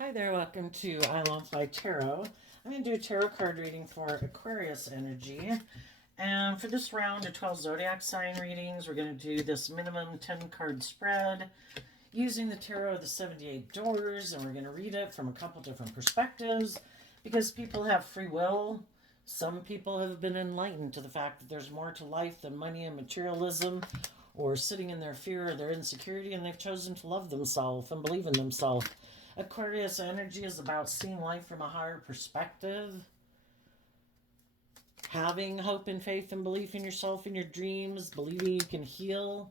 Hi there, welcome to I Love My Tarot. I'm going to do a tarot card reading for Aquarius energy. And for this round of 12 zodiac sign readings, we're going to do this minimum 10 card spread using the tarot of the 78 doors. And we're going to read it from a couple different perspectives because people have free will. Some people have been enlightened to the fact that there's more to life than money and materialism, or sitting in their fear or their insecurity, and they've chosen to love themselves and believe in themselves. Aquarius energy is about seeing life from a higher perspective, having hope and faith and belief in yourself and your dreams, believing you can heal,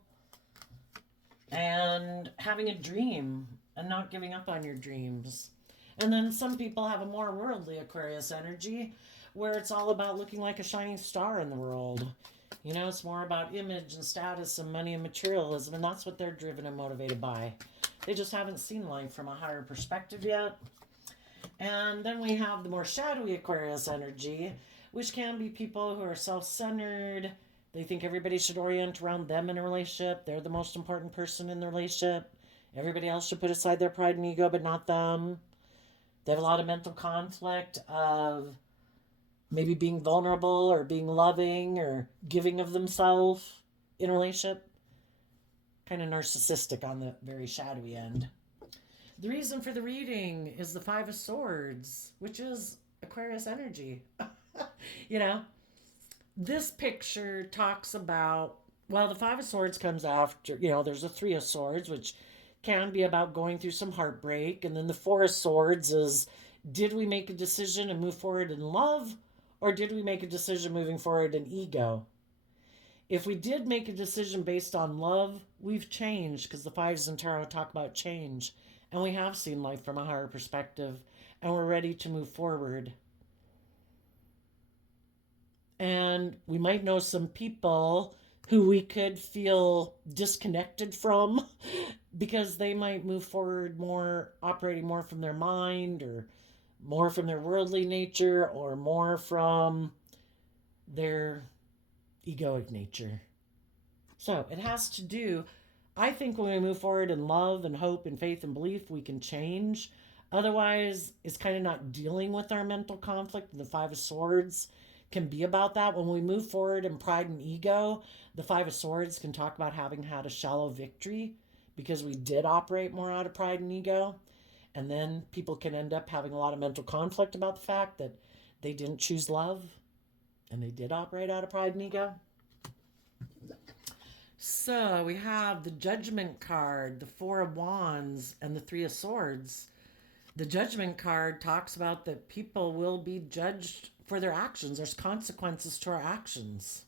and having a dream and not giving up on your dreams. And then some people have a more worldly Aquarius energy where it's all about looking like a shining star in the world. You know, it's more about image and status and money and materialism, and that's what they're driven and motivated by. They just haven't seen life from a higher perspective yet. And then we have the more shadowy Aquarius energy, which can be people who are self centered. They think everybody should orient around them in a relationship. They're the most important person in the relationship. Everybody else should put aside their pride and ego, but not them. They have a lot of mental conflict of maybe being vulnerable or being loving or giving of themselves in a relationship. Kind of narcissistic on the very shadowy end. The reason for the reading is the Five of Swords, which is Aquarius energy. you know, this picture talks about, well, the Five of Swords comes after, there's a Three of Swords, which can be about going through some heartbreak. And then the Four of Swords is, did we make a decision and move forward in love? Or did we make a decision moving forward in ego? If we did make a decision based on love, we've changed, because the Fives in Tarot talk about change. And we have seen life from a higher perspective, and we're ready to move forward. And we might know some people who we could feel disconnected from because they might move forward more, operating more from their mind, or more from their worldly nature, or more from their egoic nature. So it has to do, I think when we move forward in love and hope and faith and belief, we can change. Otherwise, it's kind of not dealing with our mental conflict. The Five of Swords can be about that. When we move forward in pride and ego, the Five of Swords can talk about having had a shallow victory because we did operate more out of pride and ego. And then people can end up having a lot of mental conflict about the fact that they didn't choose love and they did operate out of pride and ego. So we have the Judgment card, the Four of Wands, and the Three of Swords. The Judgment card talks about that people will be judged for their actions. There's consequences to our actions.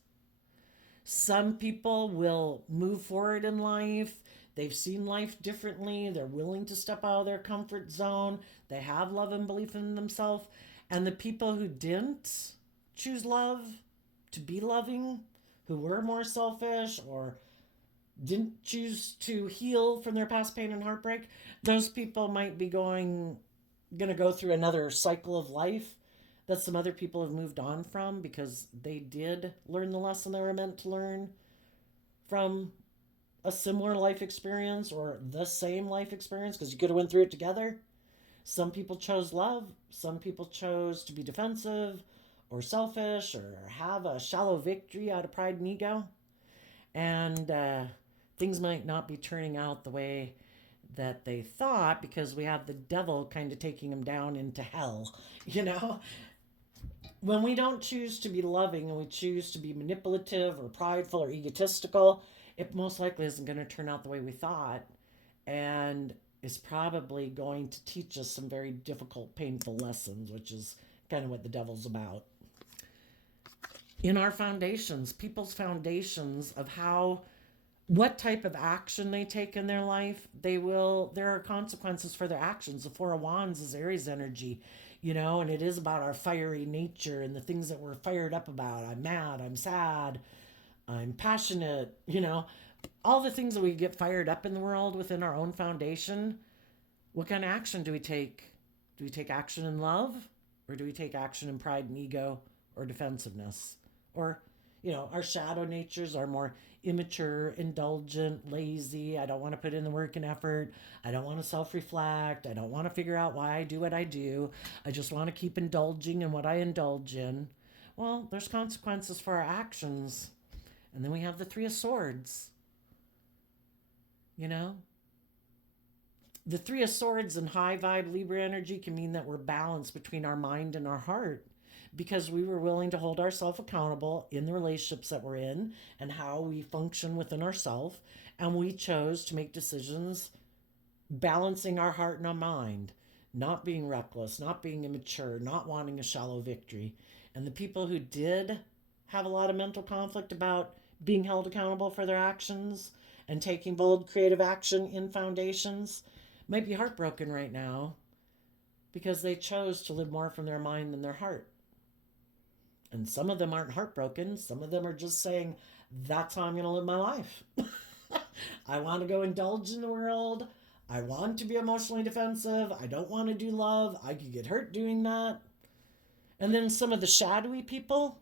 Some people will move forward in life. They've seen life differently. They're willing to step out of their comfort zone. They have love and belief in themselves. And the people who didn't choose love, to be loving, who were more selfish or didn't choose to heal from their past pain and heartbreak, those people might be going to go through another cycle of life that some other people have moved on from because they did learn the lesson they were meant to learn from a similar life experience or the same life experience, because you could have went through it together. Some people chose love. Some people chose to be defensive or selfish or have a shallow victory out of pride and ego. And things might not be turning out the way that they thought because we have the devil kind of taking them down into hell, When we don't choose to be loving and we choose to be manipulative or prideful or egotistical, it most likely isn't going to turn out the way we thought, and is probably going to teach us some very difficult, painful lessons, which is kind of what the devil's about. In our foundations, people's foundations of what type of action they take in their life, there are consequences for their actions. The Four of Wands is Aries energy, and it is about our fiery nature and the things that we're fired up about. I'm mad, I'm sad, I'm passionate, all the things that we get fired up in the world within our own foundation. What kind of action do we take? Do we take action in love, or do we take action in pride and ego or defensiveness? Or Our shadow natures are more immature, indulgent, lazy. I don't want to put in the work and effort. I don't want to self reflect. I don't want to figure out why I do what I do. I just want to keep indulging in what I indulge in. Well, there's consequences for our actions. And then we have the Three of Swords. You know? The Three of Swords and high vibe Libra energy can mean that we're balanced between our mind and our heart because we were willing to hold ourselves accountable in the relationships that we're in and how we function within ourselves. And we chose to make decisions balancing our heart and our mind, not being reckless, not being immature, not wanting a shallow victory. And the people who did have a lot of mental conflict about being held accountable for their actions and taking bold creative action in foundations might be heartbroken right now because they chose to live more from their mind than their heart. And some of them aren't heartbroken. Some of them are just saying, that's how I'm going to live my life. I want to go indulge in the world. I want to be emotionally defensive. I don't want to do love. I could get hurt doing that. And then some of the shadowy people,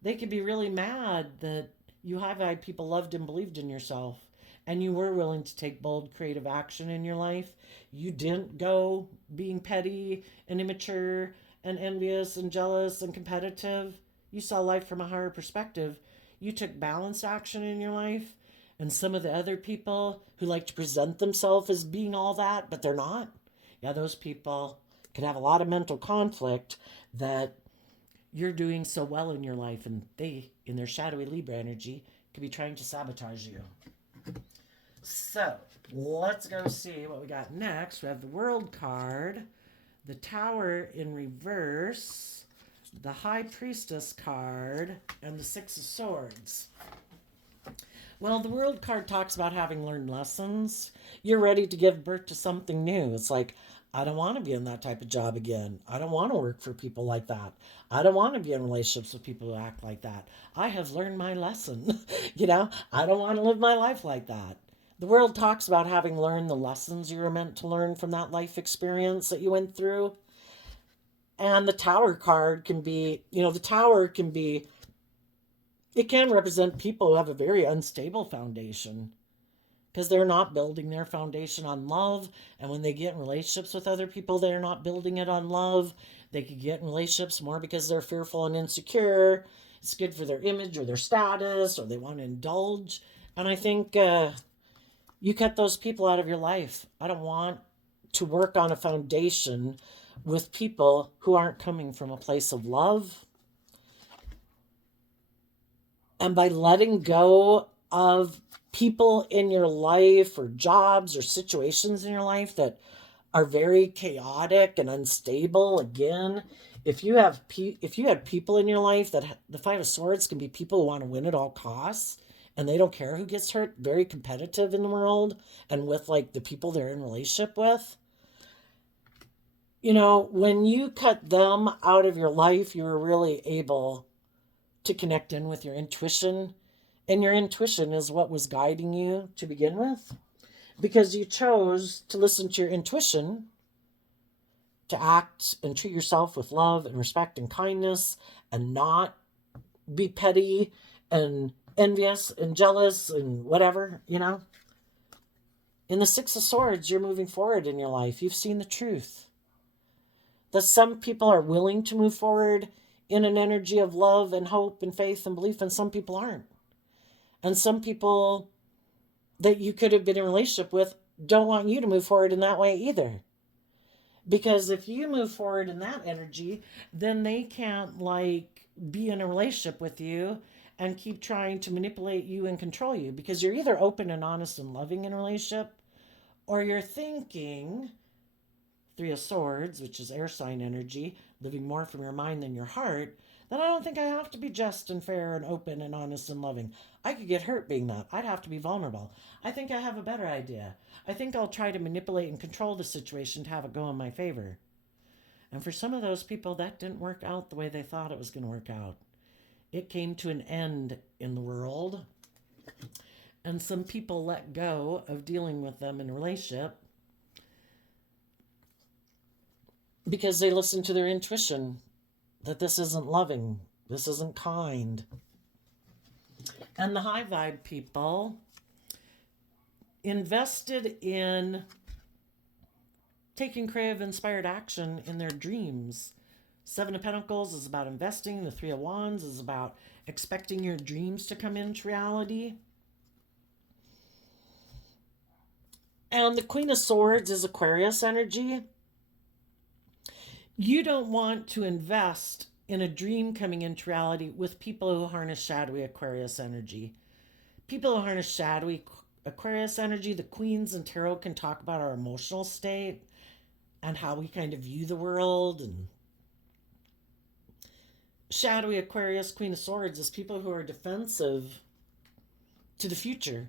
they could be really mad that you high-vibe people loved and believed in yourself. And you were willing to take bold creative action in your life. You didn't go being petty and immature and envious and jealous and competitive. You saw life from a higher perspective. You took balanced action in your life. And some of the other people who like to present themselves as being all that, but they're not. Yeah, those people can have a lot of mental conflict that you're doing so well in your life, and they, in their shadowy Libra energy, could be trying to sabotage you. So, let's go see what we got next. We have the World card, the Tower in reverse, the High Priestess card, and the Six of Swords. Well, the World card talks about having learned lessons. You're ready to give birth to something new. It's like, I don't want to be in that type of job again. I don't want to work for people like that. I don't want to be in relationships with people who act like that. I have learned my lesson. I don't want to live my life like that. The World talks about having learned the lessons you were meant to learn from that life experience that you went through. And the Tower card can be, the Tower can be, it can represent people who have a very unstable foundation because they're not building their foundation on love. And when they get in relationships with other people, they're not building it on love. They could get in relationships more because they're fearful and insecure. It's good for their image or their status, or they want to indulge. And I think you cut those people out of your life. I don't want to work on a foundation with people who aren't coming from a place of love. And by letting go of people in your life or jobs or situations in your life that are very chaotic and unstable, again, if you had people in your life that the Five of Swords can be people who want to win at all costs and they don't care who gets hurt, very competitive in the world and with like the people they're in relationship with. When you cut them out of your life, you're really able to connect in with your intuition. And your intuition is what was guiding you to begin with, because you chose to listen to your intuition, to act and treat yourself with love and respect and kindness, and not be petty and envious and jealous and whatever. In the Six of Swords, you're moving forward in your life. You've seen the truth. That some people are willing to move forward in an energy of love and hope and faith and belief, and some people aren't. And some people that you could have been in a relationship with don't want you to move forward in that way either. Because if you move forward in that energy, then they can't be in a relationship with you and keep trying to manipulate you and control you, because you're either open and honest and loving in a relationship, or you're thinking, Three of Swords, which is air sign energy, living more from your mind than your heart, then I don't think I have to be just and fair and open and honest and loving. I could get hurt being that. I'd have to be vulnerable. I think I have a better idea. I think I'll try to manipulate and control the situation to have it go in my favor. And for some of those people, that didn't work out the way they thought it was going to work out. It came to an end in the world. And some people let go of dealing with them in a relationship because they listened to their intuition that this isn't loving, this isn't kind. And the high vibe people invested in taking creative, inspired action in their dreams. Seven of Pentacles is about investing. The Three of Wands is about expecting your dreams to come into reality. And the Queen of Swords is Aquarius energy. You don't want to invest in a dream coming into reality with people who harness shadowy Aquarius energy. People who harness shadowy Aquarius energy, the Queens and Tarot can talk about our emotional state and how we kind of view the world. And shadowy Aquarius, Queen of Swords, is people who are defensive to the future.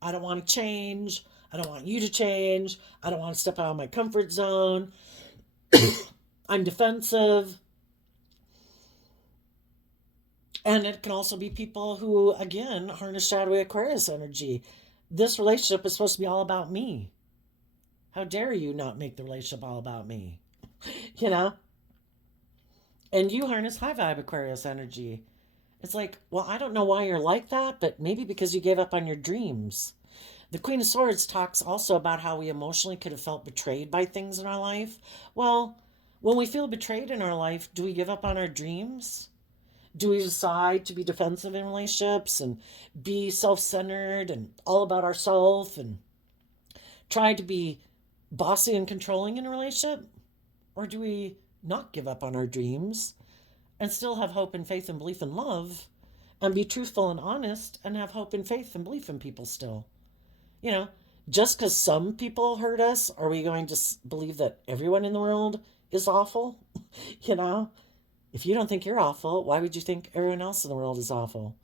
I don't want to change. I don't want you to change. I don't want to step out of my comfort zone. I'm defensive. And it can also be people who, again, harness shadowy Aquarius energy. This relationship is supposed to be all about me. How dare you not make the relationship all about me? You know? And you harness high vibe Aquarius energy. It's like, well, I don't know why you're like that, but maybe because you gave up on your dreams. The Queen of Swords talks also about how we emotionally could have felt betrayed by things in our life. Well, when we feel betrayed in our life, do we give up on our dreams? Do we decide to be defensive in relationships and be self-centered and all about ourselves and try to be bossy and controlling in a relationship? Or do we not give up on our dreams and still have hope and faith and belief and love and be truthful and honest and have hope and faith and belief in people still? You know, just because some people hurt us, are we going to believe that everyone in the world is awful? You know, if you don't think you're awful, why would you think everyone else in the world is awful?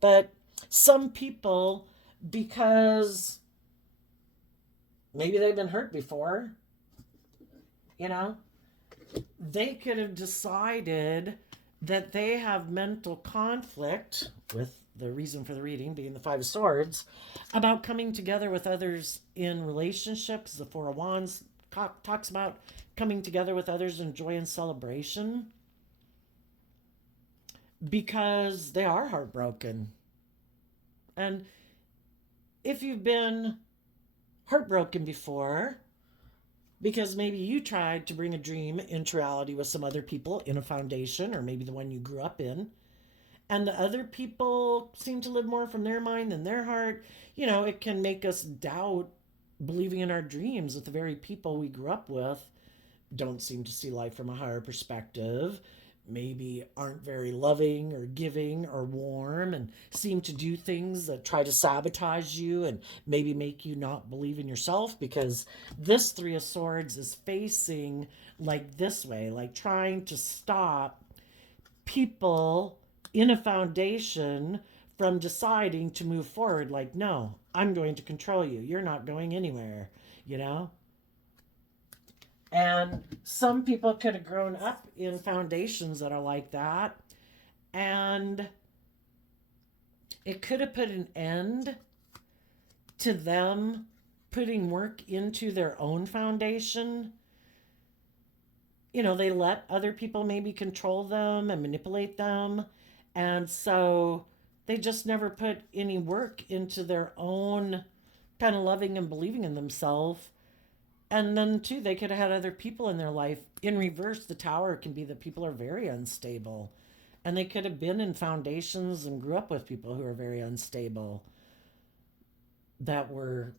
But some people, because maybe they've been hurt before, you know, they could have decided that they have mental conflict, with the reason for the reading being the Five of Swords, about coming together with others in relationships. The Four of Wands talks about coming together with others in joy and celebration, because they are heartbroken. And if you've been heartbroken before, because maybe you tried to bring a dream into reality with some other people in a foundation, or maybe the one you grew up in, and the other people seem to live more from their mind than their heart, you know, it can make us doubt believing in our dreams that the very people we grew up with don't seem to see life from a higher perspective, maybe aren't very loving or giving or warm, and seem to do things that try to sabotage you and maybe make you not believe in yourself, because this Three of Swords is facing like this way, like trying to stop people in a foundation from deciding to move forward. Like, no, I'm going to control you. You're not going anywhere, you know? And some people could have grown up in foundations that are like that. And it could have put an end to them putting work into their own foundation. You know, they let other people maybe control them and manipulate them. And so they just never put any work into their own kind of loving and believing in themselves. And then, too, they could have had other people in their life. In reverse, the Tower can be that people are very unstable. And they could have been in foundations and grew up with people who are very unstable, that were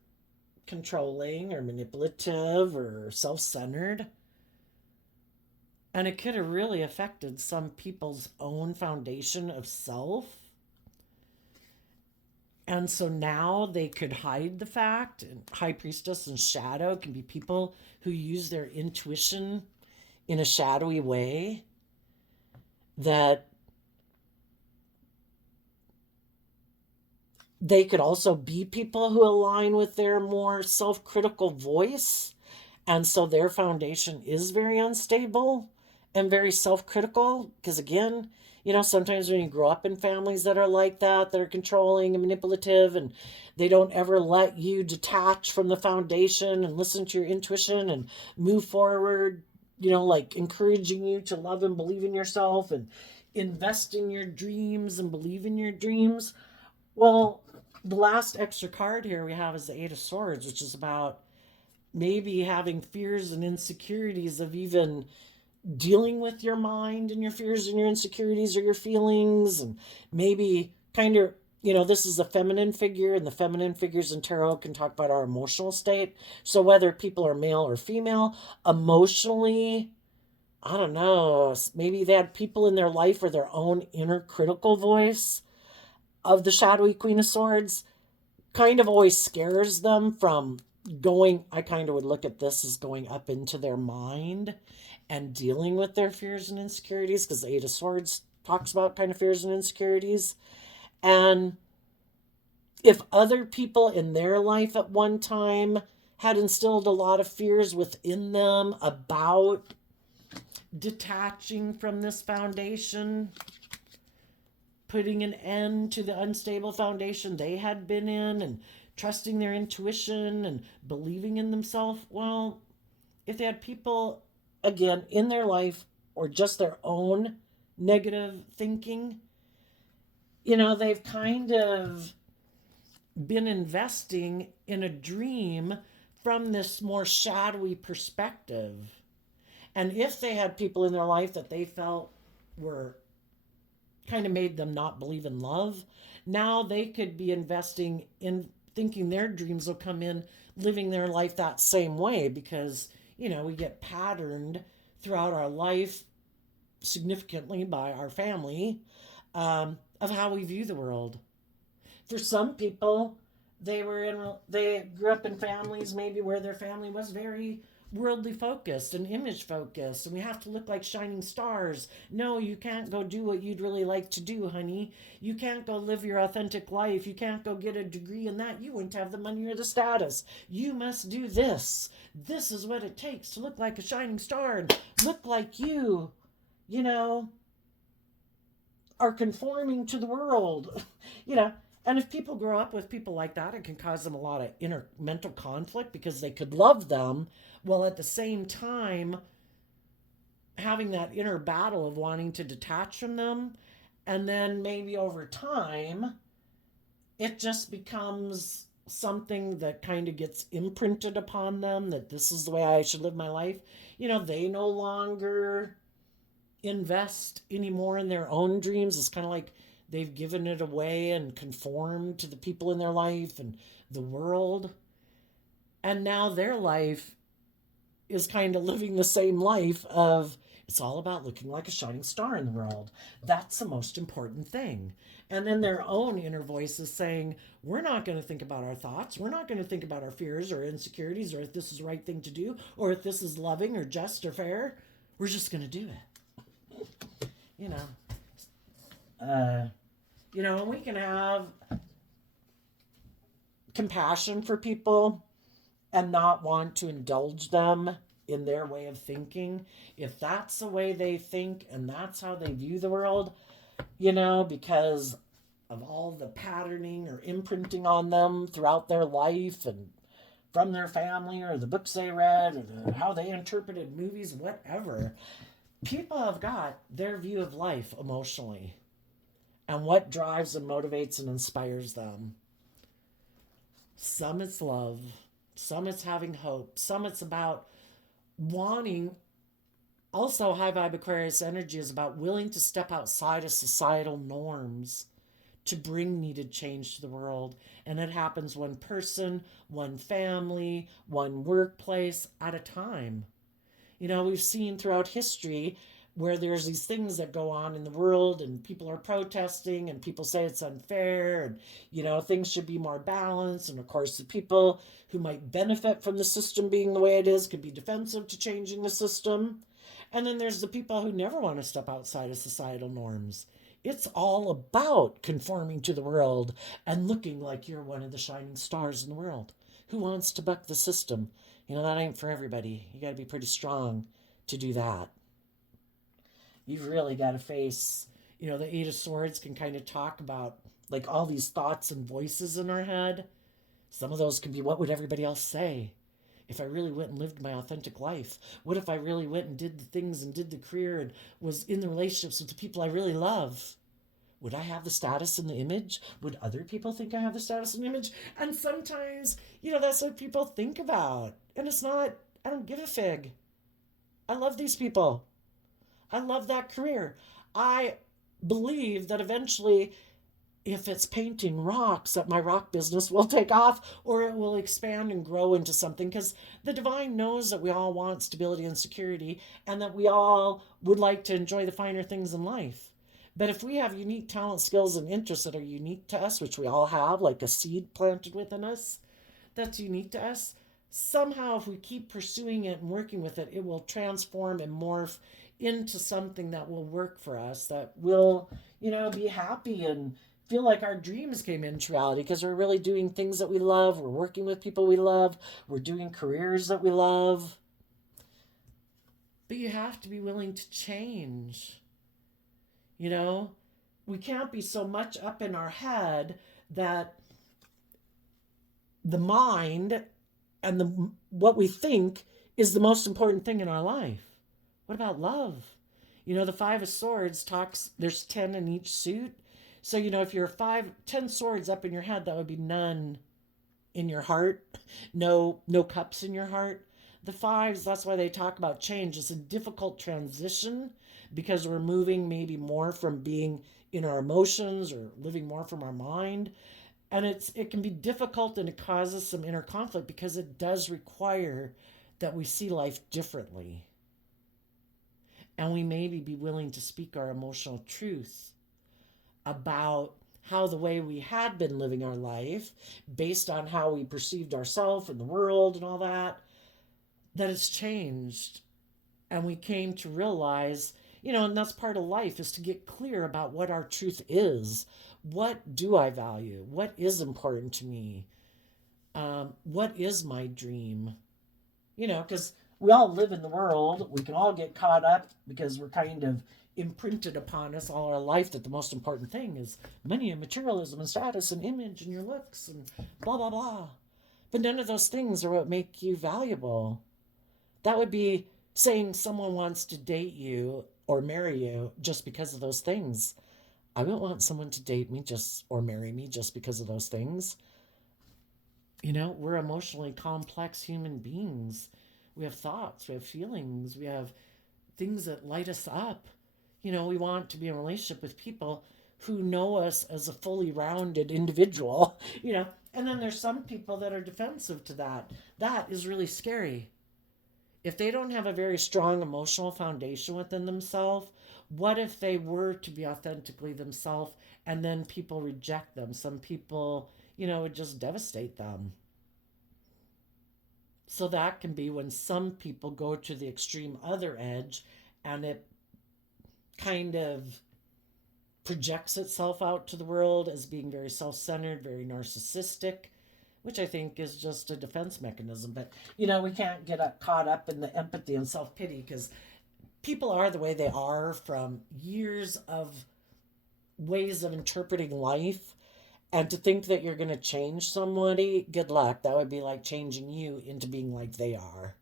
controlling or manipulative or self-centered. And it could have really affected some people's own foundation of self. And so now they could hide the fact. And High Priestess and Shadow can be people who use their intuition in a shadowy way, that they could also be people who align with their more self-critical voice. And so their foundation is very unstable and very self-critical. Because again, you know, sometimes when you grow up in families that are like that are controlling and manipulative, and they don't ever let you detach from the foundation and listen to your intuition and move forward, you know, like encouraging you to love and believe in yourself and invest in your dreams and believe in your dreams. Well, the last extra card here we have is the Eight of Swords, which is about maybe having fears and insecurities of even dealing with your mind and your fears and your insecurities or your feelings, and maybe kind of, this is a feminine figure, and the feminine figures in tarot can talk about our emotional state. So whether people are male or female, emotionally, I don't know, maybe they had people in their life or their own inner critical voice of the shadowy Queen of Swords kind of always scares them from going. I kind of would look at this as going up into their mind and dealing with their fears and insecurities, because the Eight of Swords talks about kind of fears and insecurities. And if other people in their life at one time had instilled a lot of fears within them about detaching from this foundation, putting an end to the unstable foundation they had been in, and trusting their intuition and believing in themselves, well, if they had people, again, in their life or just their own negative thinking, they've kind of been investing in a dream from this more shadowy perspective. And if they had people in their life that they felt were kind of made them not believe in love, now they could be investing in thinking their dreams will come in, living their life that same way, because, we get patterned throughout our life significantly by our family, of how we view the world. For some people, they grew up in families maybe where their family was very worldly focused and image focused, and we have to look like shining stars. No, you can't go do what you'd really like to do, honey. You can't go live your authentic life. You can't go get a degree in that. You wouldn't have the money or the status. You must do this. This is what it takes to look like a shining star and look like you know are conforming to the world. you know and if people grow up with people like that, it can cause them a lot of inner mental conflict, because they could love them while at the same time having that inner battle of wanting to detach from them. And then maybe over time, it just becomes something that kind of gets imprinted upon them, that this is the way I should live my life. They no longer invest anymore in their own dreams. It's kind of like they've given it away and conformed to the people in their life and the world. And now their life is kind of living the same life of, it's all about looking like a shining star in the world. That's the most important thing. And then their own inner voice is saying, we're not going to think about our thoughts. We're not going to think about our fears or insecurities, or if this is the right thing to do, or if this is loving or just or fair. We're just going to do it. you know, and we can have compassion for people and not want to indulge them in their way of thinking. If that's the way they think and that's how they view the world, because of all the patterning or imprinting on them throughout their life and from their family or the books they read or how they interpreted movies, whatever, people have got their view of life emotionally and what drives and motivates and inspires them. Some it's love, some it's having hope, some it's about wanting. Also, high vibe Aquarius energy is about willing to step outside of societal norms to bring needed change to the world. And it happens one person, one family, one workplace at a time. We've seen throughout history where there's these things that go on in the world and people are protesting and people say it's unfair and, things should be more balanced. And of course, the people who might benefit from the system being the way it is could be defensive to changing the system. And then there's the people who never want to step outside of societal norms. It's all about conforming to the world and looking like you're one of the shining stars in the world. Who wants to buck the system? That ain't for everybody. You got to be pretty strong to do that. You've really got to face, the Eight of Swords can kind of talk about like all these thoughts and voices in our head. Some of those can be, what would everybody else say if I really went and lived my authentic life? What if I really went and did the things and did the career and was in the relationships with the people I really love? Would I have the status and the image? Would other people think I have the status and image? And sometimes, that's what people think about. And it's not, I don't give a fig. I love these people. I love that career. I believe that eventually, if it's painting rocks, that my rock business will take off or it will expand and grow into something, because the divine knows that we all want stability and security and that we all would like to enjoy the finer things in life. But if we have unique talent, skills, and interests that are unique to us, which we all have, like a seed planted within us that's unique to us, somehow if we keep pursuing it and working with it, it will transform and morph into something that will work for us, that will, be happy and feel like our dreams came into reality, because we're really doing things that we love. We're working with people we love. We're doing careers that we love. But you have to be willing to change. We can't be so much up in our head that the mind and what we think is the most important thing in our life. What about love? The Five of Swords talks, there's 10 in each suit. So, if you're 10 swords up in your head, that would be none in your heart. No cups in your heart. The fives, that's why they talk about change. It's a difficult transition because we're moving maybe more from being in our emotions or living more from our mind. And it can be difficult, and it causes some inner conflict because it does require that we see life differently. And we maybe be willing to speak our emotional truth about how the way we had been living our life, based on how we perceived ourselves and the world and all that it's changed. And we came to realize, and that's part of life, is to get clear about what our truth is. What do I value? What is important to me? What is my dream? Because we all live in the world. We can all get caught up because we're kind of imprinted upon us all our life that the most important thing is money and materialism and status and image and your looks and blah, blah, blah. But none of those things are what make you valuable. That would be saying someone wants to date you or marry you just because of those things. I don't want someone to date me or marry me just because of those things. We're emotionally complex human beings. We have thoughts, we have feelings, we have things that light us up. We want to be in a relationship with people who know us as a fully rounded individual, And then there's some people that are defensive to that. That is really scary. If they don't have a very strong emotional foundation within themselves, what if they were to be authentically themselves and then people reject them? Some people, would just devastate them. So that can be when some people go to the extreme other edge and it kind of projects itself out to the world as being very self-centered, very narcissistic, which I think is just a defense mechanism. But, we can't get caught up in the empathy and self-pity, because people are the way they are from years of ways of interpreting life. And to think that you're going to change somebody, good luck. That would be like changing you into being like they are,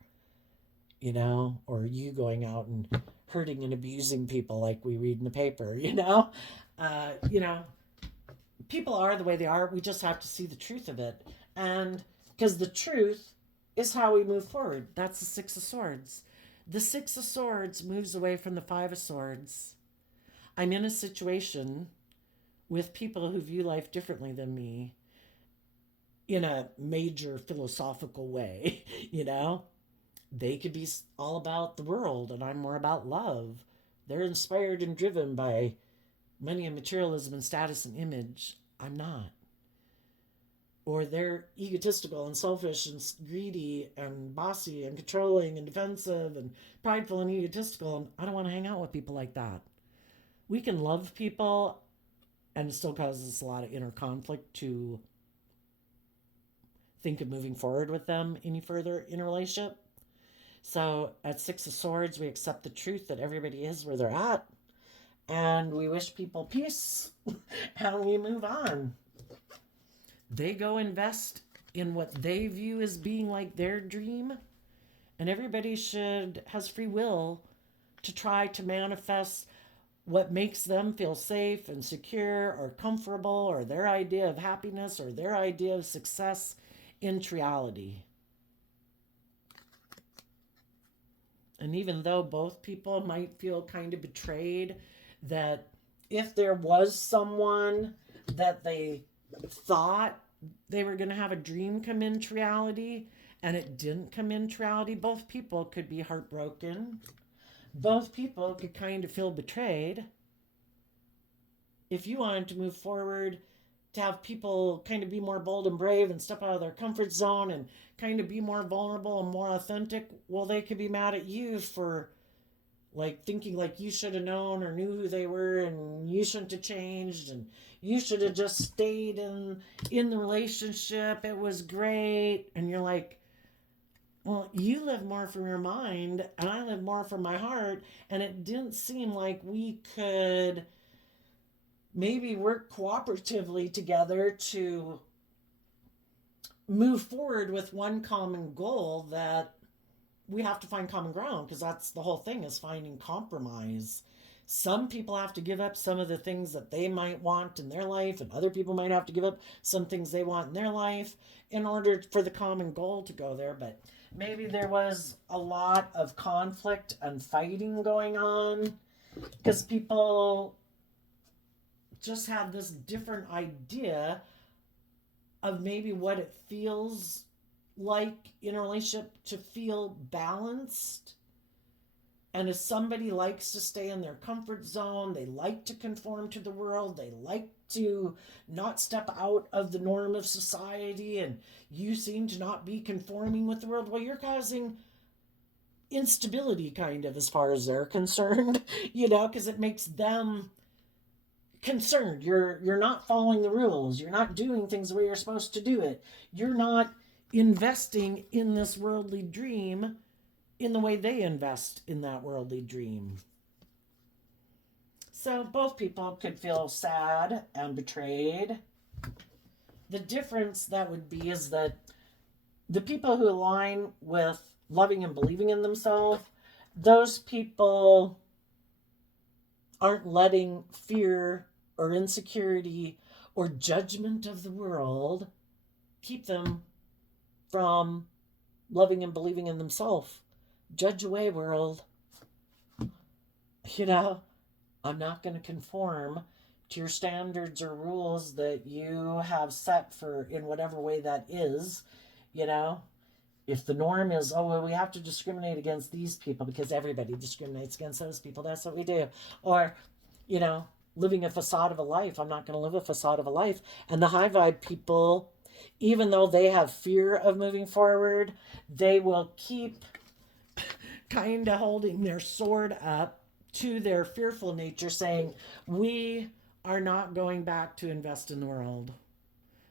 or you going out and hurting and abusing people like we read in the paper, people are the way they are. We just have to see the truth of it. And because the truth is how we move forward. That's the Six of Swords. The Six of Swords moves away from the Five of Swords. I'm in a situation with people who view life differently than me in a major philosophical way, They could be all about the world and I'm more about love. They're inspired and driven by money and materialism and status and image. I'm not. Or they're egotistical and selfish and greedy and bossy and controlling and defensive and prideful and egotistical. And I don't want to hang out with people like that. We can love people and it still causes us a lot of inner conflict to think of moving forward with them any further in a relationship. So at Six of Swords, we accept the truth that everybody is where they're at. And we wish people peace. And we move on. They go invest in what they view as being like their dream. And everybody has free will to try to manifest what makes them feel safe and secure or comfortable, or their idea of happiness or their idea of success into reality. And even though both people might feel kind of betrayed, that if there was someone that they thought they were going to have a dream come into reality and it didn't come into reality, both people could be heartbroken. Both people could kind of feel betrayed. If you wanted to move forward, to have people kind of be more bold and brave and step out of their comfort zone and kind of be more vulnerable and more authentic, well, they could be mad at you for like thinking like you should have known or knew who they were and you shouldn't have changed and you should have just stayed in the relationship. It was great. And you're like, well, you live more from your mind and I live more from my heart, and it didn't seem like we could maybe work cooperatively together to move forward with one common goal, that we have to find common ground, because that's the whole thing, is finding compromise. Some people have to give up some of the things that they might want in their life, and other people might have to give up some things they want in their life in order for the common goal to go there. But maybe there was a lot of conflict and fighting going on because people just have this different idea of maybe what it feels like in a relationship to feel balanced. And if somebody likes to stay in their comfort zone, they like to conform to the world, they like to not step out of the norm of society, and you seem to not be conforming with the world, well, you're causing instability kind of as far as they're concerned, because it makes them concerned. You're not following the rules. You're not doing things the way you're supposed to do it. You're not investing in this worldly dream in the way they invest in that worldly dream. So both people could feel sad and betrayed. The difference that would be is that the people who align with loving and believing in themselves, those people aren't letting fear or insecurity or judgment of the world keep them from loving and believing in themselves. Judge away, world. I'm not going to conform to your standards or rules that you have set for in whatever way that is. If the norm is, oh, well, we have to discriminate against these people because everybody discriminates against those people, that's what we do. Or, living a facade of a life. I'm not going to live a facade of a life. And the high vibe people, even though they have fear of moving forward, they will keep kind of holding their sword up to their fearful nature, saying, we are not going back to invest in the world.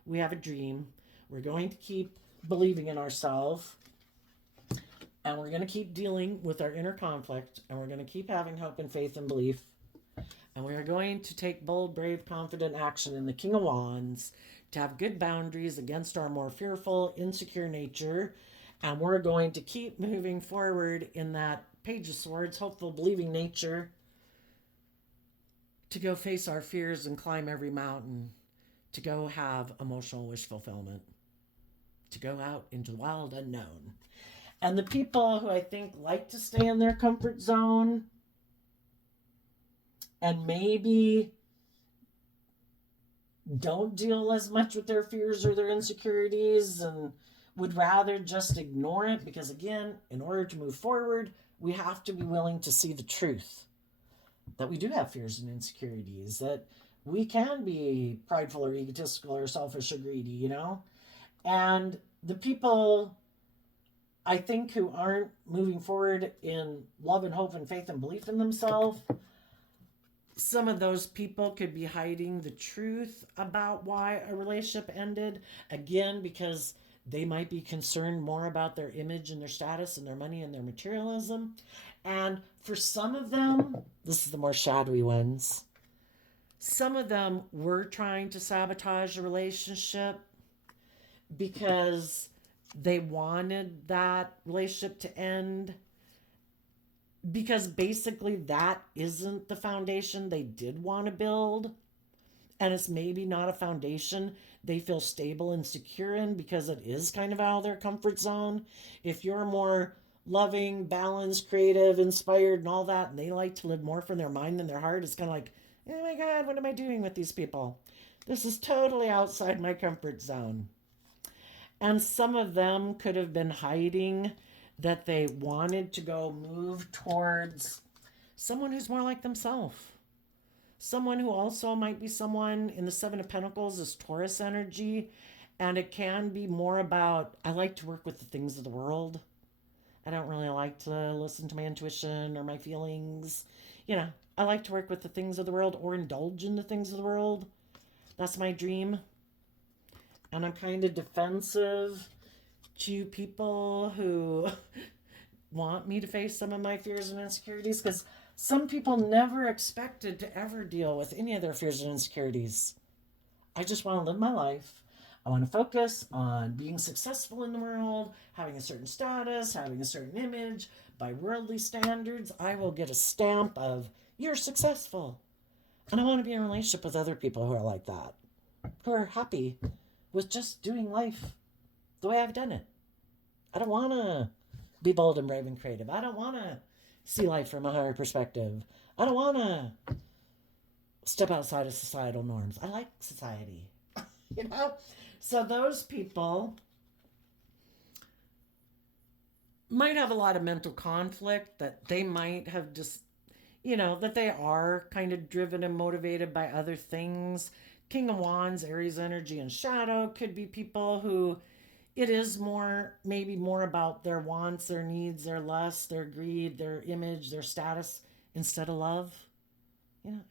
We have a dream. We're going to keep believing in ourselves. And we're going to keep dealing with our inner conflict. And we're going to keep having hope and faith and belief. And we are going to take bold, brave, confident action in the King of Wands to have good boundaries against our more fearful, insecure nature. And we're going to keep moving forward in that Page of Swords, hopeful, believing nature, to go face our fears and climb every mountain, to go have emotional wish fulfillment, to go out into the wild unknown. And the people who I think like to stay in their comfort zone and maybe don't deal as much with their fears or their insecurities and would rather just ignore it, because again, in order to move forward, we have to be willing to see the truth that we do have fears and insecurities, that we can be prideful or egotistical or selfish or greedy, And the people, I think, who aren't moving forward in love and hope and faith and belief in themselves, some of those people could be hiding the truth about why a relationship ended, again, because they might be concerned more about their image and their status and their money and their materialism. And for some of them, this is the more shadowy ones, some of them were trying to sabotage a relationship because they wanted that relationship to end because basically that isn't the foundation they did want to build. And it's maybe not a foundation they feel stable and secure in because it is kind of out of their comfort zone. If you're more loving, balanced, creative, inspired, and all that, and they like to live more from their mind than their heart, it's kind of like, oh my God, what am I doing with these people? This is totally outside my comfort zone. And some of them could have been hiding that they wanted to go move towards someone who's more like themselves. Someone who also might be someone in the Seven of Pentacles is Taurus energy. And it can be more about, I like to work with the things of the world. I don't really like to listen to my intuition or my feelings. You know, I like to work with the things of the world or indulge in the things of the world. That's my dream. And I'm kind of defensive to people who want me to face some of my fears and insecurities because some people never expected to ever deal with any of their fears and insecurities. I just want to live my life. I want to focus on being successful in the world, having a certain status, having a certain image. By worldly standards, I will get a stamp of, you're successful. And I want to be in a relationship with other people who are like that, who are happy with just doing life the way I've done it. I don't want to be bold and brave and creative. I don't want to see life from a higher perspective. I don't want to step outside of societal norms. I like society, you know? So those people might have a lot of mental conflict that they might have just, that they are kind of driven and motivated by other things. King of Wands, Aries energy, and shadow could be people who it is more, maybe more about their wants, their needs, their lust, their greed, their image, their status instead of love.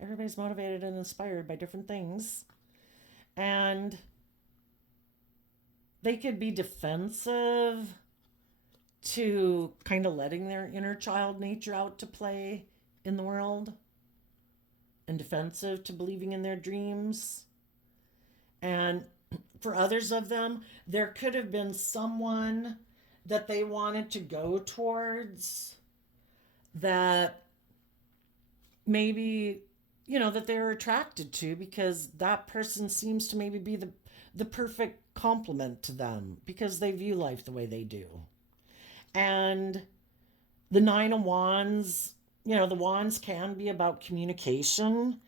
Everybody's motivated and inspired by different things. And they could be defensive to kind of letting their inner child nature out to play in the world, and defensive to believing in their dreams. And for others of them, there could have been someone that they wanted to go towards that maybe, that they're attracted to because that person seems to maybe be the perfect complement to them because they view life the way they do. And the Nine of Wands, the wands can be about communication,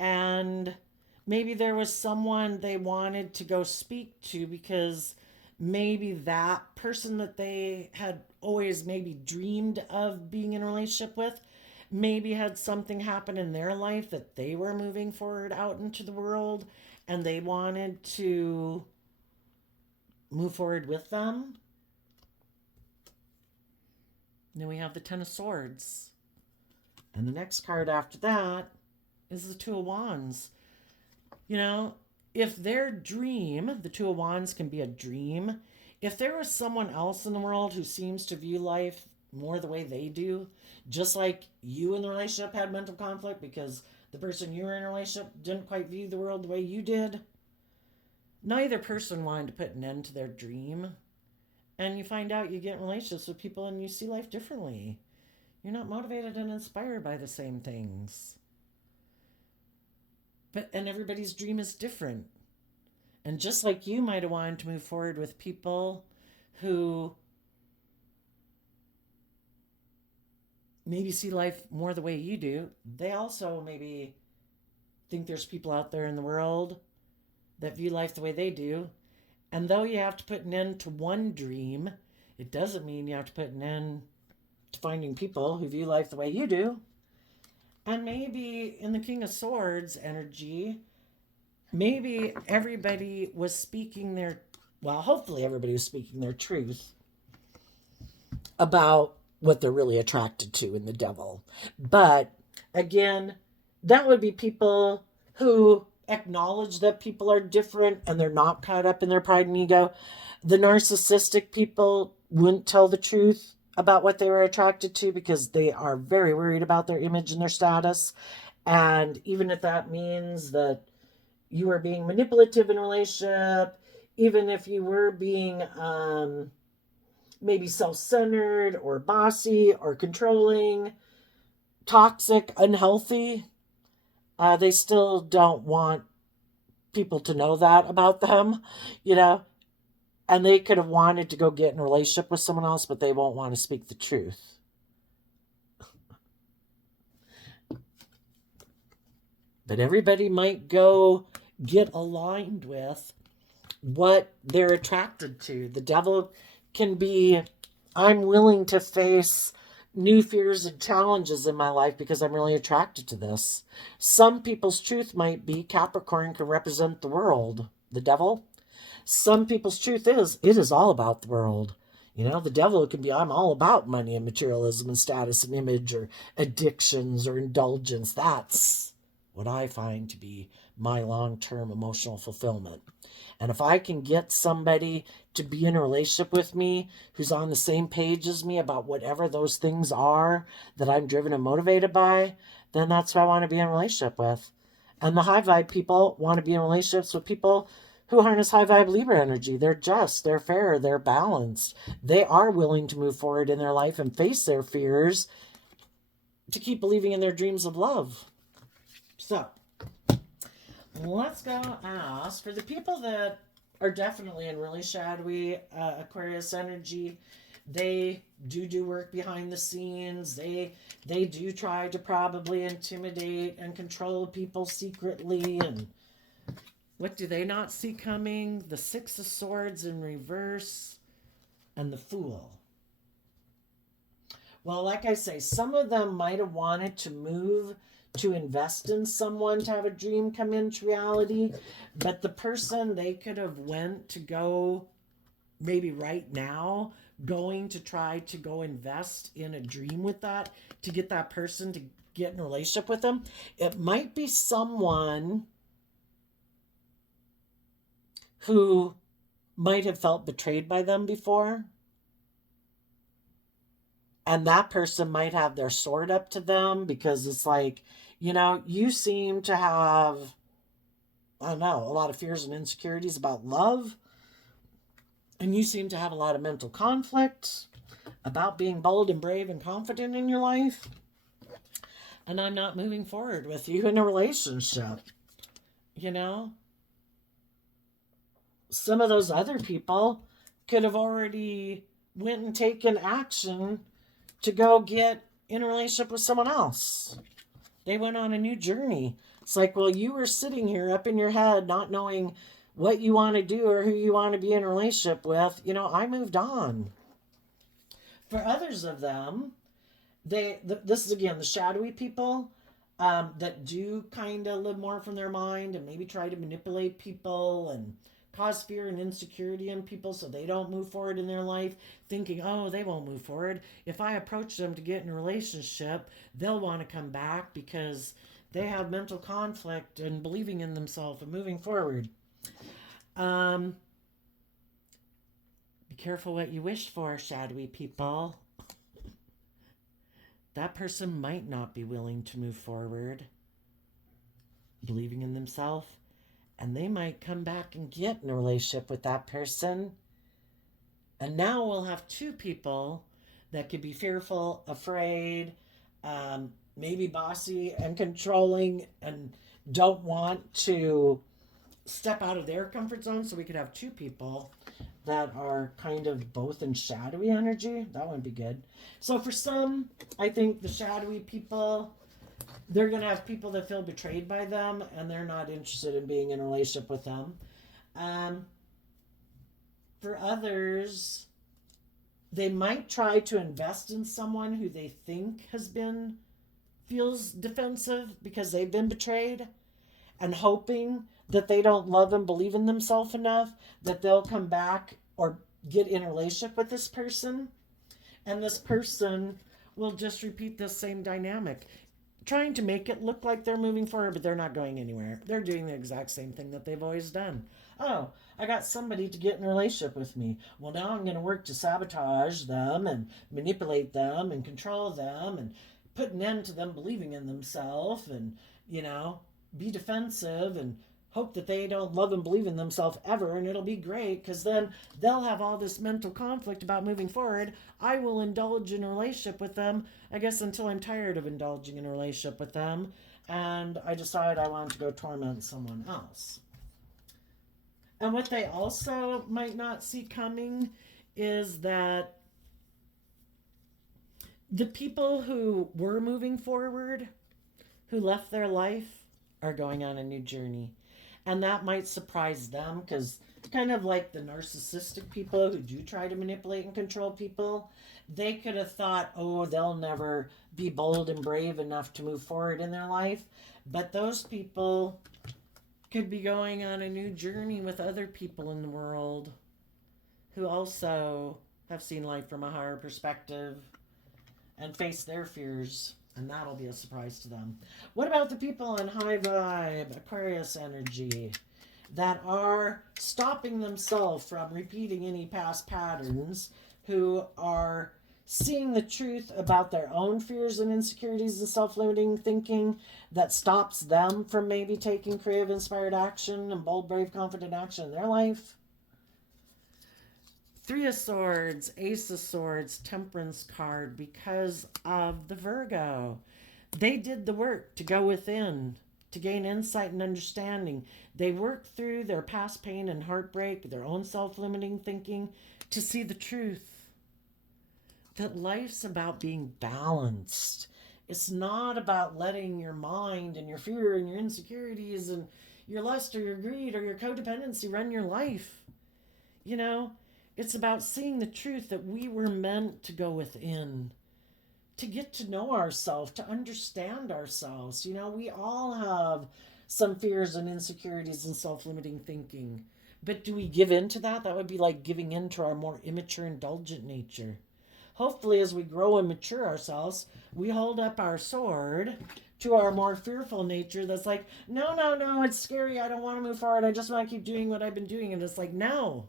and maybe there was someone they wanted to go speak to because maybe that person that they had always maybe dreamed of being in a relationship with maybe had something happen in their life that they were moving forward out into the world and they wanted to move forward with them. And then we have the Ten of Swords. And the next card after that is the Two of Wands. If their dream, the Two of Wands can be a dream. If there was someone else in the world who seems to view life more the way they do, just like you in the relationship had mental conflict because the person you were in a relationship didn't quite view the world the way you did, neither person wanted to put an end to their dream. And you find out you get in relationships with people and you see life differently. You're not motivated and inspired by the same things. And everybody's dream is different. And just like you might have wanted to move forward with people who maybe see life more the way you do, they also maybe think there's people out there in the world that view life the way they do. And though you have to put an end to one dream, it doesn't mean you have to put an end to finding people who view life the way you do. And maybe in the King of Swords energy, maybe everybody was speaking hopefully everybody was speaking their truth about what they're really attracted to in the devil. But again, that would be people who acknowledge that people are different and they're not caught up in their pride and ego. The narcissistic people wouldn't tell the truth about what they were attracted to because they are very worried about their image and their status. And even if that means that you are being manipulative in a relationship, even if you were being maybe self-centered or bossy or controlling toxic, unhealthy, they still don't want people to know that about them, you know, and they could have wanted to go get in a relationship with someone else, but they won't want to speak the truth. But everybody might go get aligned with what they're attracted to. The devil can be, I'm willing to face new fears and challenges in my life because I'm really attracted to this. Some people's truth might be Capricorn can represent the world, the devil. Some people's truth is it is all about the world. You know, the devil can be, I'm all about money and materialism and status and image or addictions or indulgence. That's what I find to be my long term emotional fulfillment. And if I can get somebody to be in a relationship with me who's on the same page as me about whatever those things are that I'm driven and motivated by, then that's who I want to be in a relationship with. And the high vibe people want to be in relationships with people who harness high vibe Libra energy. They're just, they're fair, they're balanced. They are willing to move forward in their life and face their fears to keep believing in their dreams of love. So, let's go ask for the people that are definitely in really shadowy Aquarius energy. They do work behind the scenes. They do try to probably intimidate and control people secretly. And what do they not see coming? The Six of Swords in reverse and the Fool. Well, like I say, some of them might have wanted to move to invest in someone to have a dream come into reality, but the person they could have went to go maybe right now going to try to go invest in a dream with that to get that person to get in a relationship with them, it might be someone who might have felt betrayed by them before. And that person might have their sword up to them because it's like, you know, you seem to have, I don't know, a lot of fears and insecurities about love. And you seem to have a lot of mental conflict about being bold and brave and confident in your life. And I'm not moving forward with you in a relationship. You know? Some of those other people could have already went and taken action to go get in a relationship with someone else. They went on a new journey. It's like, well, you were sitting here up in your head not knowing what you want to do or who you want to be in a relationship with. You know, I moved on. For others of them, this is again the shadowy people that do kind of live more from their mind and maybe try to manipulate people and cause fear and insecurity in people so they don't move forward in their life, thinking, oh, they won't move forward. If I approach them to get in a relationship, they'll want to come back because they have mental conflict and believing in themselves and moving forward. Be careful what you wish for, shadowy people. That person might not be willing to move forward, believing in themselves. And they might come back and get in a relationship with that person. And now we'll have two people that could be fearful, afraid, maybe bossy and controlling and don't want to step out of their comfort zone. So we could have two people that are kind of both in shadowy energy. That would be good. So for some, I think the shadowy people, they're going to have people that feel betrayed by them and they're not interested in being in a relationship with them. For others, they might try to invest in someone who they think feels defensive because they've been betrayed and hoping that they don't love and believe in themselves enough that they'll come back or get in a relationship with this person. And this person will just repeat this same dynamic, trying to make it look like they're moving forward, but they're not going anywhere. They're doing the exact same thing that they've always done. Oh, I got somebody to get in a relationship with me. Well, now I'm going to work to sabotage them and manipulate them and control them and put an end to them believing in themselves and, you know, be defensive and hope that they don't love and believe in themselves ever, and it'll be great because then they'll have all this mental conflict about moving forward. I will indulge in a relationship with them, I guess, until I'm tired of indulging in a relationship with them, and I decide I want to go torment someone else. And what they also might not see coming is that the people who were moving forward, who left their life, are going on a new journey. And that might surprise them because it's kind of like the narcissistic people who do try to manipulate and control people. They could have thought, oh, they'll never be bold and brave enough to move forward in their life. But those people could be going on a new journey with other people in the world who also have seen life from a higher perspective and face their fears, and that'll be a surprise to them. What about the people in high vibe, Aquarius energy, that are stopping themselves from repeating any past patterns, who are seeing the truth about their own fears and insecurities and self-limiting thinking that stops them from maybe taking creative, inspired action and bold, brave, confident action in their life? Three of Swords, Ace of Swords, Temperance card because of the Virgo. They did the work to go within, to gain insight and understanding. They worked through their past pain and heartbreak, their own self-limiting thinking, to see the truth. That life's about being balanced. It's not about letting your mind and your fear and your insecurities and your lust or your greed or your codependency run your life. You know, it's about seeing the truth that we were meant to go within, to get to know ourselves, to understand ourselves. You know, we all have some fears and insecurities and self-limiting thinking. But do we give in to that? That would be like giving in to our more immature, indulgent nature. Hopefully, as we grow and mature ourselves, we hold up our sword to our more fearful nature that's like, no, no, no, it's scary. I don't want to move forward. I just want to keep doing what I've been doing. And it's like, no,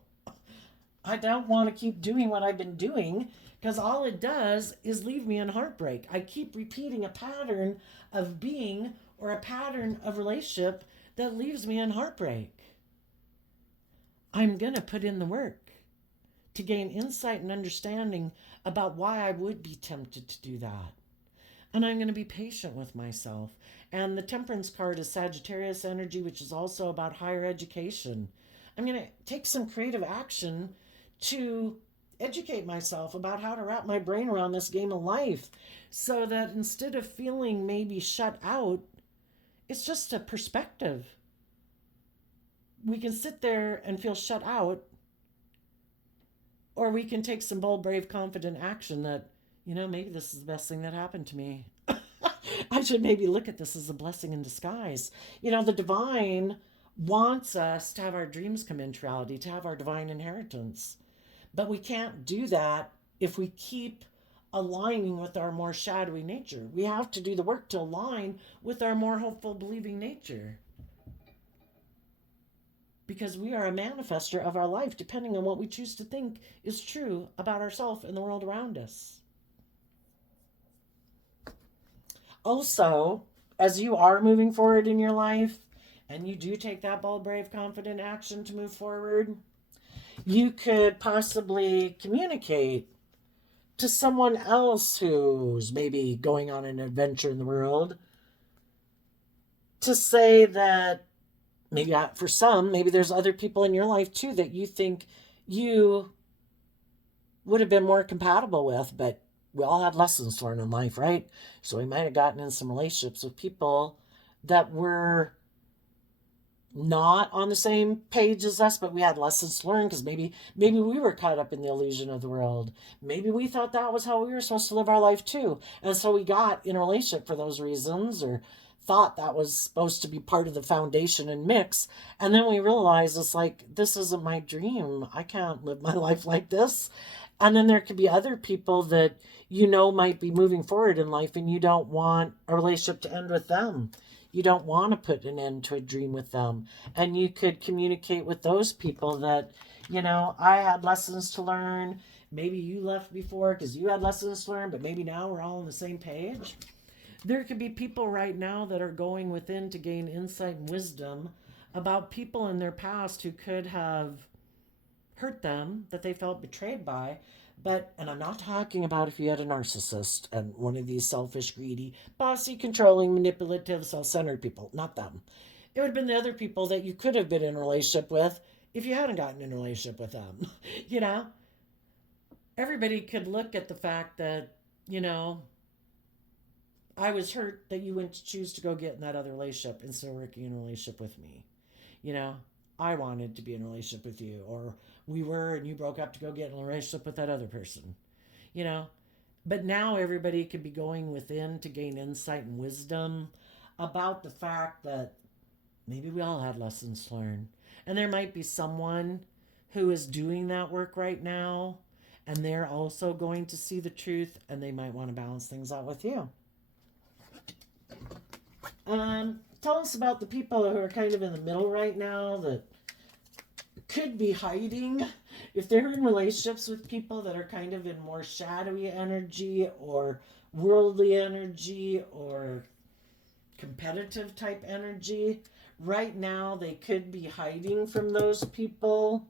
I don't want to keep doing what I've been doing because all it does is leave me in heartbreak. I keep repeating a pattern of being or a pattern of relationship that leaves me in heartbreak. I'm going to put in the work to gain insight and understanding about why I would be tempted to do that. And I'm going to be patient with myself. And the Temperance card is Sagittarius energy, which is also about higher education. I'm going to take some creative action to educate myself about how to wrap my brain around this game of life so that instead of feeling maybe shut out, it's just a perspective. We can sit there and feel shut out, or we can take some bold, brave, confident action that, you know, maybe this is the best thing that happened to me. I should maybe look at this as a blessing in disguise. You know, the divine wants us to have our dreams come into reality, to have our divine inheritance. But we can't do that if we keep aligning with our more shadowy nature. We have to do the work to align with our more hopeful, believing nature. Because we are a manifester of our life, depending on what we choose to think is true about ourselves and the world around us. Also, as you are moving forward in your life, and you do take that bold, brave, confident action to move forward, you could possibly communicate to someone else who's maybe going on an adventure in the world to say that maybe for some, maybe there's other people in your life too that you think you would have been more compatible with, but we all had lessons to learn in life, right? So we might have gotten in some relationships with people that were not on the same page as us, but we had lessons to learn because maybe we were caught up in the illusion of the world. Maybe we thought that was how we were supposed to live our life too. And so we got in a relationship for those reasons, or thought that was supposed to be part of the foundation and mix. And then we realized it's like, this isn't my dream. I can't live my life like this. And then there could be other people that you know might be moving forward in life and you don't want a relationship to end with them. You don't want to put an end to a dream with them. And you could communicate with those people that, you know, I had lessons to learn. Maybe you left before because you had lessons to learn, but maybe now we're all on the same page. There could be people right now that are going within to gain insight and wisdom about people in their past who could have hurt them, that they felt betrayed by. But, and I'm not talking about if you had a narcissist and one of these selfish, greedy, bossy, controlling, manipulative, self centered people, not them. It would have been the other people that you could have been in a relationship with if you hadn't gotten in a relationship with them. you know, everybody could look at the fact that, you know, I was hurt that you went to choose to go get in that other relationship instead of working in a relationship with me. You know, I wanted to be in a relationship with you, or we were and you broke up to go get in a relationship with that other person. You know, but now everybody could be going within to gain insight and wisdom about the fact that maybe we all had lessons learned. And there might be someone who is doing that work right now, and they're also going to see the truth, and they might want to balance things out with you. Tell us about the people who are kind of in the middle right now that could be hiding. If they're in relationships with people that are kind of in more shadowy energy or worldly energy or competitive type energy, right now they could be hiding from those people,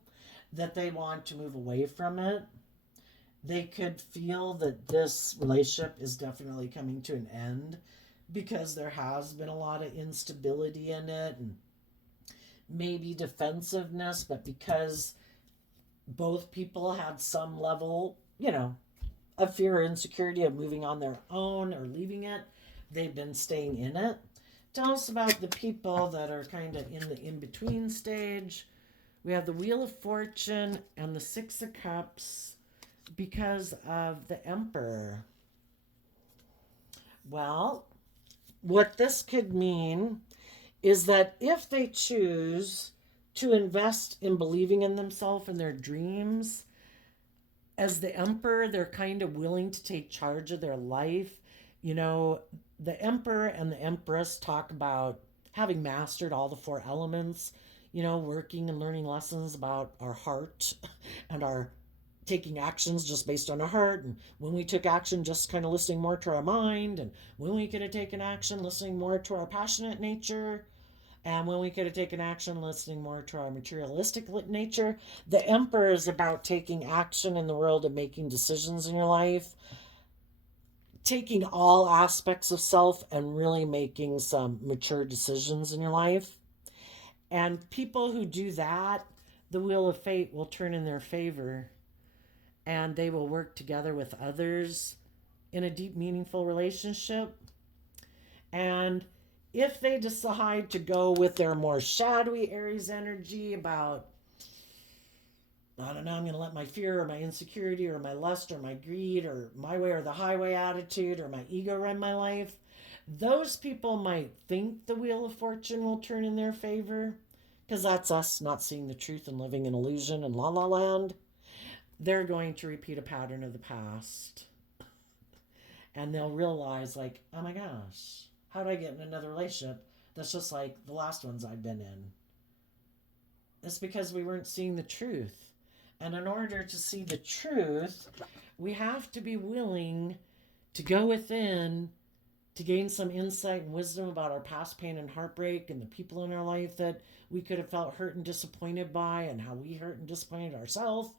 that they want to move away from it. They could feel that this relationship is definitely coming to an end because there has been a lot of instability in it and maybe defensiveness, but because both people had some level, you know, of fear or insecurity of moving on their own or leaving it, they've been staying in it. Tell us about the people that are kind of in the in between stage. We have the Wheel of Fortune and the Six of Cups because of the Emperor. Well, what this could mean is that if they choose to invest in believing in themselves and their dreams, as the Emperor, they're kind of willing to take charge of their life. You know, the Emperor and the Empress talk about having mastered all the four elements, you know, working and learning lessons about our heart and our taking actions just based on our heart, and when we took action just kind of listening more to our mind, and when we could have taken action listening more to our passionate nature, and when we could have taken action listening more to our materialistic nature. The Emperor is about taking action in the world and making decisions in your life, taking all aspects of self and really making some mature decisions in your life. And people who do that, the wheel of fate will turn in their favor, and they will work together with others in a deep, meaningful relationship. And if they decide to go with their more shadowy Aries energy about, I don't know, I'm going to let my fear or my insecurity or my lust or my greed or my way or the highway attitude or my ego run my life, those people might think the Wheel of Fortune will turn in their favor, because that's us not seeing the truth and living in illusion and la la land. They're going to repeat a pattern of the past. And they'll realize, like, oh my gosh, how did I get in another relationship that's just like the last ones I've been in? It's because we weren't seeing the truth. And in order to see the truth, we have to be willing to go within to gain some insight and wisdom about our past pain and heartbreak and the people in our life that we could have felt hurt and disappointed by, and how we hurt and disappointed ourselves.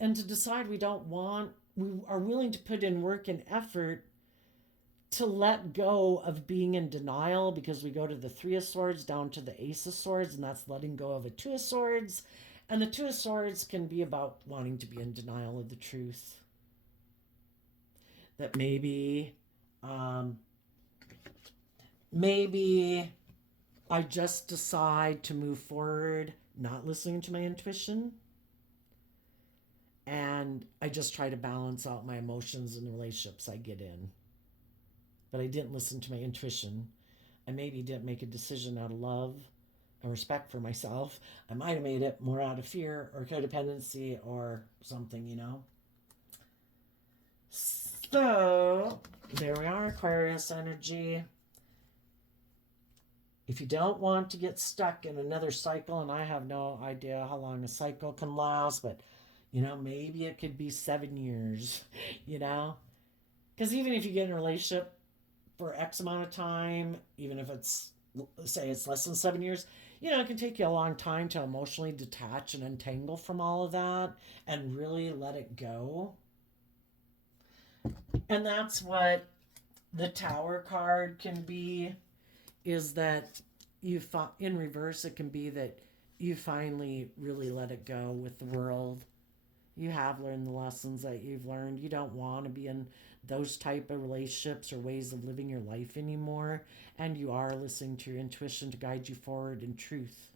And to decide we are willing to put in work and effort to let go of being in denial, because we go to the Three of Swords down to the Ace of Swords, and that's letting go of a Two of Swords. And the Two of Swords can be about wanting to be in denial of the truth. That maybe I just decide to move forward not listening to my intuition, and I just try to balance out my emotions in the relationships I get in. But I didn't listen to my intuition. I maybe didn't make a decision out of love and respect for myself. I might have made it more out of fear or codependency or something, you know. So, there we are, Aquarius energy. If you don't want to get stuck in another cycle, and I have no idea how long a cycle can last, but, you know, maybe it could be 7 years, you know? Because even if you get in a relationship for X amount of time, even if it's say it's less than 7 years, you know, it can take you a long time to emotionally detach and untangle from all of that and really let it go. And that's what the Tower card can be, is that in reverse, it can be that you finally really let it go with the world. You have learned the lessons that you've learned. You don't want to be in those type of relationships or ways of living your life anymore, and you are listening to your intuition to guide you forward in truth.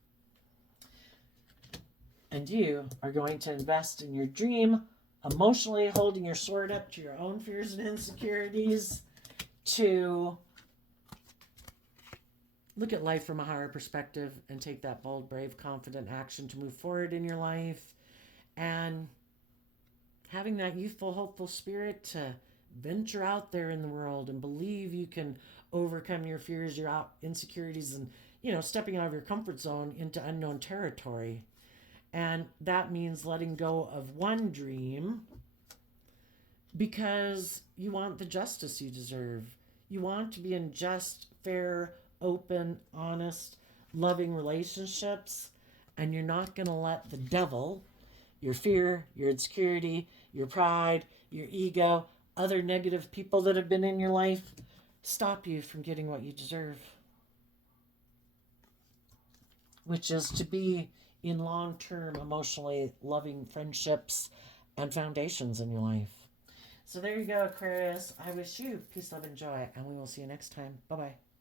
And you are going to invest in your dream, emotionally holding your sword up to your own fears and insecurities, to look at life from a higher perspective and take that bold, brave, confident action to move forward in your life, and having that youthful, hopeful spirit to venture out there in the world and believe you can overcome your fears, your insecurities, and, you know, stepping out of your comfort zone into unknown territory. And that means letting go of one dream because you want the justice you deserve. You want to be in just, fair, open, honest, loving relationships, and you're not going to let the devil, your fear, your insecurity, your pride, your ego, other negative people that have been in your life stop you from getting what you deserve, which is to be in long-term, emotionally loving friendships and foundations in your life. So there you go, Aquarius. I wish you peace, love, and joy, and we will see you next time. Bye-bye.